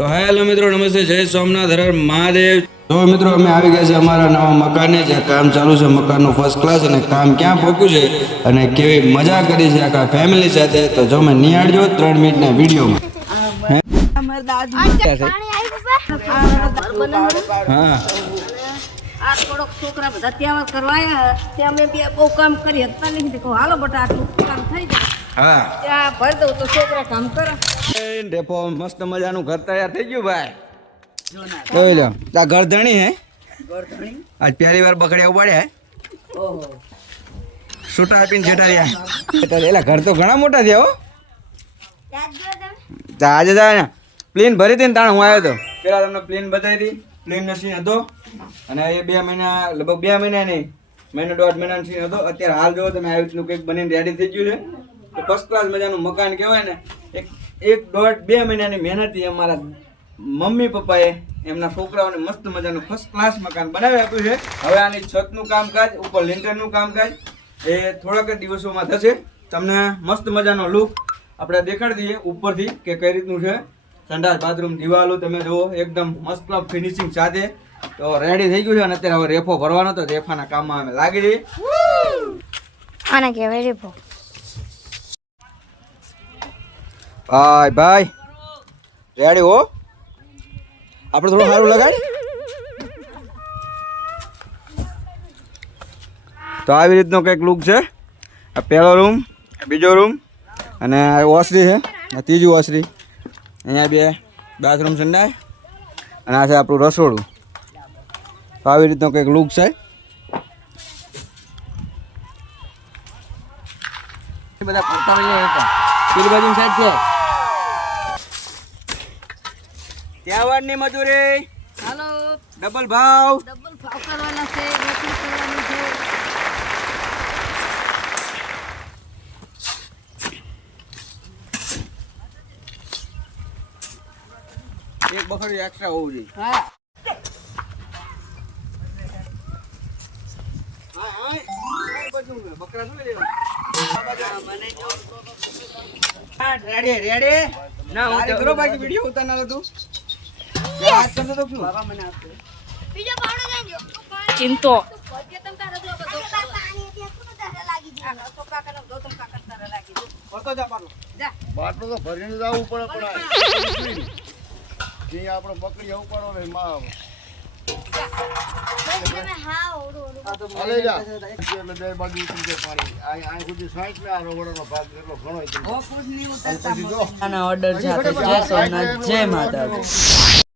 તો હેલો મિત્રો, નમસ્તે, જય સોમનાથ, હર હર મહાદેવ। તો મિત્રો અમે આવી ગયા છે અમારા નવા મકાને, જ્યાં કામ ચાલુ છે મકાનનું ફર્સ્ટ ક્લાસ, અને કામ ક્યાં પહોંચ્યું છે અને કેવી મજા કરી છે આખા ફેમિલી સાથે, તો જો મેં નિહાળજો 3 મિનિટના વિડીયોમાં। હા આ થોડોક છોકરા બધા ત્યાં કરવાયા ત્યાં મેં બહુ કામ કરી હતા નહીં કહું હાલો બટા આટલું કામ થઈ જાય હા ત્યાં ભરી દઉં તો છોકરા કામ કરે। ડેપો મસ્ત મજાનું ઘર તૈયાર થઈ ગયું ભાઈ। જોઈ લો, આ ગરધણી હે, આજ પહેલી વાર બકડિયા ઉપાડ્યા હે। ઓહો છૂટા આપીને જેટા રહ્યા એલા, ઘર તો ઘણા મોટા થયા હો। આજે જાય ને પ્લેન ભરી હતી ને તાણ હું આવ્યો હતો, પેલા તમને પ્લેન બતાવી હતી, પ્લેન નો સીન હતો, અને એ 2 મહિના લગભગ 2 મહિના નહીં, મહિનો 1.5 મહિનાનો સીન હતો। અત્યારે હાલ જોવો તમે આવી રીતનું કંઈક બનીને રેડી થઈ ગયું છે, તો ફર્સ્ટ ક્લાસ મજાનું મકાન કહેવાય ને। એક 1.5-2 મહિનાની મહેનતથી અમારા મમ્મી પપ્પાએ એમના છોકરાઓને મસ્ત મજાનું ફર્સ્ટ ક્લાસ મકાન બનાવી આપ્યું છે। હવે આની છતનું કામકાજ, ઉપર લિન્ટરનું કામકાજ એ થોડાક જ દિવસોમાં થશે। તમને મસ્ત મજાનો લુક આપણે દેખાડી દઈએ ઉપરથી કે કઈ રીતનું છે। સંડાસ, બાથરૂમ, દિવાલો તમે જુઓ એકદમ મસ્ત ફિનિશિંગ સાથે તો રેડી થઈ ગયું છે, અને અત્યારે હવે રેફો ભરવાનો, તો રેફાના કામમાં અમે લાગી જઈએ। આને કહેવાય રેફો। ભાઈ ભાઈ રેડી હો, આપણે થોડું સારું લગાડ। તો આવી રીતનો કંઈક લુક છે। આ પહેલો રૂમ, બીજો રૂમ, અને આ ઓસરી છે, આ ત્રીજું ઓસરી, અહીંયા 2 બાથરૂમ, સંડાસ, અને આ છે આપણું રસોડું। તો આવી રીતનો કંઈક લુક છે। બધા ફરતા રહીએ હતા, પેલી બાજુ સાઈડ છે ત્યાં વાળની મજૂરી હાલો ડબલ ભાવ। ડબલ ભાવ કરવાના છે, વેચી કરવાની છે। એક બકરી એક્સ્ટ્રા હોવું જોઈએ। હા બકરા શું લેવા રેડી રેડી ના હું તો બાકી વિડિયો ઉતારનારો તું યાદ કરતો તો શું બાબા મને આપજો બીજો પાવડો જાજો ચિંતો ફરતો જા પાડો બાટલો તો ભરીને જવું પડે, પણ જે આપણે બકરી ઉપાડો ને માં અલે જા એટલે 2 બાજુ ઉતરી જાય પાણી આ સુધી 60 ને આ રોગડોનો ભાગ એટલો ઘણો ઓ કુછ નહીં ઉતરતા આના ઓર્ડર સાથે જય સોમનાથ, જય માતાજી।